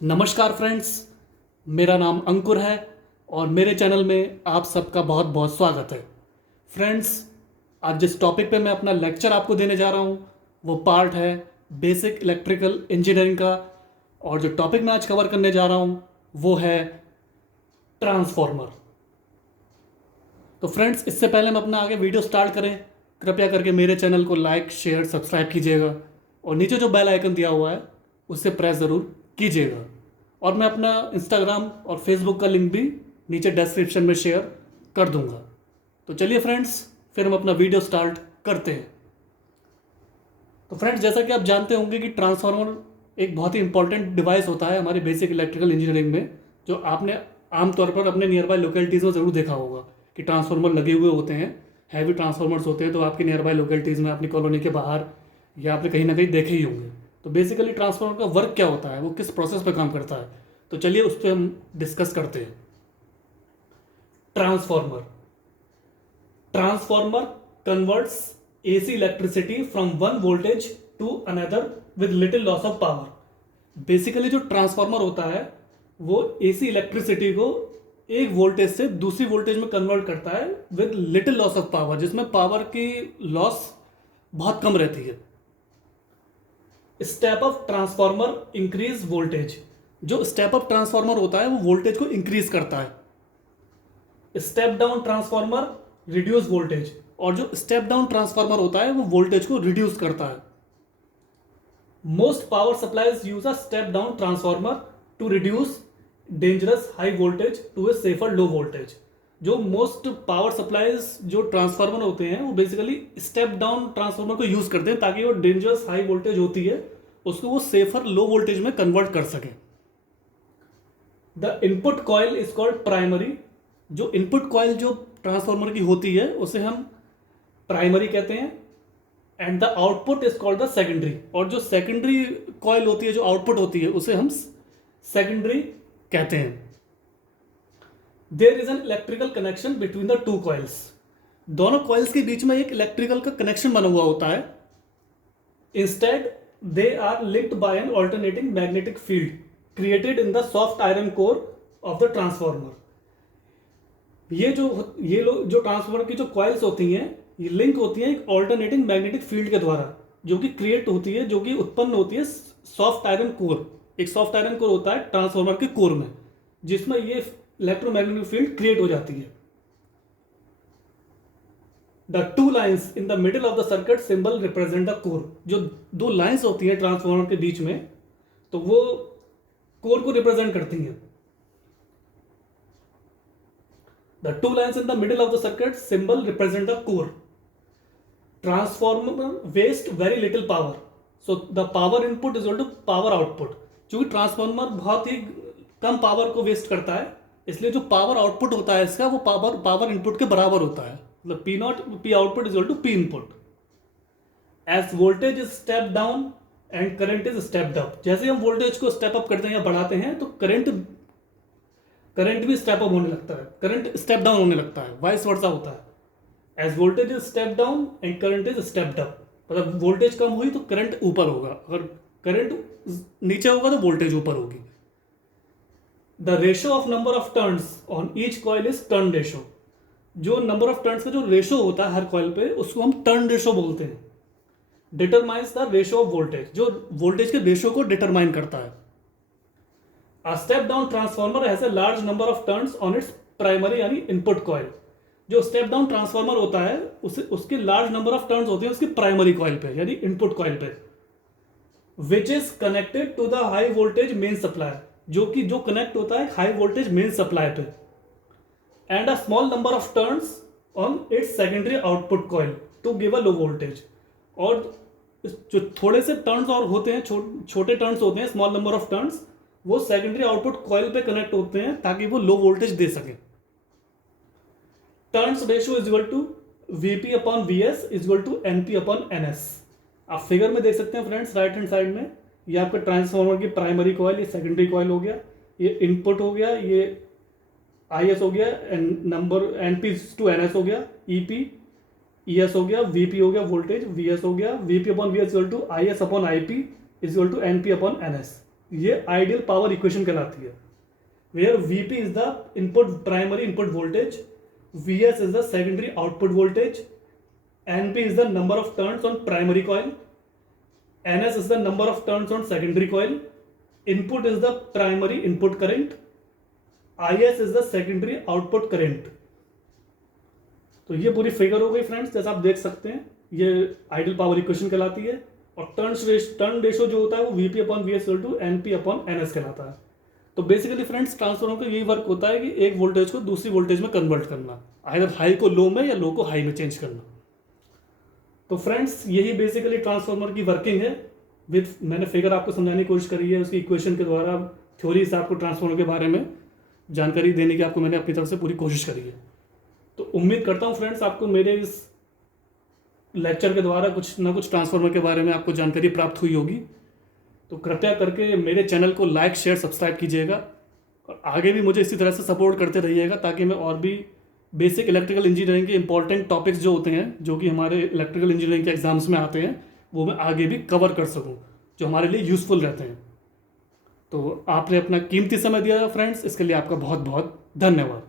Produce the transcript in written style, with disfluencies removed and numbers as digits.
नमस्कार फ्रेंड्स, मेरा नाम अंकुर है और मेरे चैनल में आप सबका बहुत बहुत स्वागत है। फ्रेंड्स, आज जिस टॉपिक पे मैं अपना लेक्चर आपको देने जा रहा हूँ वो पार्ट है बेसिक इलेक्ट्रिकल इंजीनियरिंग का। और जो टॉपिक मैं आज कवर करने जा रहा हूँ वो है ट्रांसफॉर्मर। तो फ्रेंड्स, इससे पहले हम अपना आगे वीडियो स्टार्ट करें, कृपया करके मेरे चैनल को लाइक शेयर सब्सक्राइब कीजिएगा और नीचे जो बेल आइकन दिया हुआ है उससे प्रेस ज़रूर कीजिएगा। और मैं अपना इंस्टाग्राम और फेसबुक का लिंक भी नीचे डिस्क्रिप्शन में शेयर कर दूंगा। तो चलिए फ्रेंड्स, फिर हम अपना वीडियो स्टार्ट करते हैं। तो फ्रेंड्स, जैसा कि आप जानते होंगे कि ट्रांसफार्मर एक बहुत ही इंपॉर्टेंट डिवाइस होता है हमारी बेसिक इलेक्ट्रिकल इंजीनियरिंग में, जो आपने आमतौर पर अपने नियर बाय लोकेलिटीज़ में ज़रूर देखा होगा कि ट्रांसफार्मर लगे हुए होते हैं। हैवी ट्रांसफार्मर्स होते हैं तो आपके नियर बाय लोकेलिटीज़ में, अपनी कॉलोनी के बाहर या आपने कहीं ना कहीं देखे ही होंगे। तो बेसिकली ट्रांसफार्मर का वर्क क्या होता है, वो किस प्रोसेस पे काम करता है, तो चलिए उस पर हम डिस्कस करते हैं। Transformer transformer converts AC electricity from one voltage to another with little loss of power. Basically जो ट्रांसफार्मर होता है वो AC इलेक्ट्रिसिटी को एक वोल्टेज से दूसरी वोल्टेज में कन्वर्ट करता है with little loss of power, जिसमें पावर की लॉस बहुत कम रहती है। Step up transformer increase voltage. जो स्टेप अप ट्रांसफार्मर होता है वो वोल्टेज को इंक्रीज करता है। Step down transformer reduce voltage, और जो स्टेप डाउन ट्रांसफार्मर होता है वो वोल्टेज को रिड्यूस करता है। Most power supplies use a step down transformer to reduce dangerous high voltage to a safer low voltage. जो मोस्ट पावर सप्लाईज जो ट्रांसफार्मर होते हैं वो बेसिकली स्टेप डाउन ट्रांसफार्मर को यूज करते हैं ताकि वो डेंजरस हाई वोल्टेज होती है उसको वो सेफर लो वोल्टेज में कन्वर्ट कर सके। The input coil is called primary. जो इनपुट कॉइल जो ट्रांसफार्मर की होती है उसे हम प्राइमरी कहते हैं। And the output is called the secondary. और जो सेकेंडरी कॉइल होती है, जो आउटपुट होती है, उसे हम सेकेंडरी कहते हैं। There is an electrical connection between the two coils. दोनों कॉइल्स के बीच में एक इलेक्ट्रिकल का कनेक्शन बना हुआ होता है। Instead they are linked by an alternating magnetic field created in the soft iron core of the transformer. जो ट्रांसफार्मर की जो कॉइल्स होती हैं ये लिंक होती हैं एक ऑल्टरनेटिंग मैग्नेटिक फील्ड के द्वारा, जो कि क्रिएट होती है, जो कि उत्पन्न होती है सॉफ्ट आयरन कोर। एक सॉफ्ट आयरन कोर होता है ट्रांसफार्मर के कोर में, जिसमें ये इलेक्ट्रोमैग्नेटिक फील्ड क्रिएट हो जाती है। The two lines in the middle of the circuit symbol represent the core. जो दो लाइन्स होती हैं ट्रांसफार्मर के बीच में, तो वो कोर को रिप्रेजेंट करती हैं। The two lines in the middle of the circuit symbol represent the core. Transformer waste very little power, so the power input is equal to power output. क्योंकि ट्रांसफार्मर बहुत ही कम पावर को waste करता है, इसलिए जो पावर आउटपुट होता है इसका वो पावर इनपुट के बराबर होता है। मतलब P output is equal to P input. As voltage is step down and current is stepped up. जैसे हम वोल्टेज को स्टेप अप करते हैं या बढ़ाते हैं तो करंट भी स्टेप अप होने लगता है, करंट स्टेप डाउन होने लगता है, वाइस वर्सा होता है। As voltage is step down and current is stepped up. मतलब वोल्टेज कम हुई तो करंट ऊपर होगा, अगर करंट नीचे होगा तो वोल्टेज ऊपर होगी। The ratio of number of turns on each coil is turn ratio. जो नंबर ऑफ टर्न्स का जो रेशो होता है हर कॉइल पे, उसको हम टर्न रेशो बोलते हैं। Determines the ratio of voltage, जो वोल्टेज के रेशो को डिटरमाइन करता है। A step down transformer has a large number of turns on its primary यानी इनपुट कॉइल। जो स्टेप डाउन ट्रांसफार्मर होता है उसके लार्ज नंबर ऑफ टर्न्स होते हैं उसकी प्राइमरी कॉइल पे यानी इनपुट कॉइल पे। Which is connected to the high voltage main supply, जो कनेक्ट होता है हाई वोल्टेज मेन सप्लाई पे। And a small number of turns on its secondary output coil to give a low voltage. और जो थोड़े से turns और होते हैं, छोटे टर्न्स होते हैं, स्मॉल नंबर ऑफ टर्न्स, वो सेकेंडरी आउटपुट कॉइल पे कनेक्ट होते हैं ताकि वो लो वोल्टेज दे सके। Turns ratio is equal to Vp upon Vs is equal to Np upon Ns। आप फिगर में देख सकते हैं फ्रेंड्स, राइट हैंड साइड में ये आपका ट्रांसफार्मर की प्राइमरी कॉइल, ये सेकेंडरी कॉइल हो गया, ये इनपुट हो गया, ये Is हो गया, नंबर Np टू Ns हो गया, Ep Es हो गया, Vp हो गया वोल्टेज, Vs हो गया, Vp upon Vs equal to Is upon Ip is equal to Np upon Ns। ये आइडियल पावर इक्वेशन कहलाती है, where Vp is the input primary input voltage, Vs is the secondary output voltage, Np is the number of turns on primary coil, Ns is the number of turns on secondary coil, input is the primary input current, Is is the secondary output current। तो ये पूरी figure हो गई friends, जैसा आप देख सकते हैं ये आइडियल पावर इक्वेशन कहलाती है। और टर्न रेशो जो होता है वो Vp upon Vs to Np upon Ns कहलाता है। तो बेसिकली फ्रेंड्स ट्रांसफार्मर का यही वर्क होता है कि एक वोल्टेज को दूसरी वोल्टेज में कन्वर्ट करना, आइदर हाई को लो में या लो को हाई में चेंज करना। तो फ्रेंड्स यही बेसिकली ट्रांसफार्मर की वर्किंग है। मैंने फिगर आपको समझाने की कोशिश करी है, उसकी इक्वेशन के द्वारा थ्योरी से आपको ट्रांसफार्मर के बारे में जानकारी देने की आपको मैंने अपनी तरफ से पूरी कोशिश करी है। तो उम्मीद करता हूँ फ्रेंड्स आपको मेरे इस लेक्चर के द्वारा कुछ ना कुछ ट्रांसफार्मर के बारे में आपको जानकारी प्राप्त हुई होगी। तो कृपया करके मेरे चैनल को लाइक शेयर सब्सक्राइब कीजिएगा और आगे भी मुझे इसी तरह से सपोर्ट करते रहिएगा, ताकि मैं और भी बेसिक इलेक्ट्रिकल इंजीनियरिंग के इंपॉर्टेंट टॉपिक्स जो होते हैं, जो कि हमारे इलेक्ट्रिकल इंजीनियरिंग के एग्जाम्स में आते हैं, वो मैं आगे भी कवर कर सकूं, जो हमारे लिए यूज़फुल रहते हैं। तो आपने अपना कीमती समय दिया फ्रेंड्स, इसके लिए आपका बहुत बहुत धन्यवाद।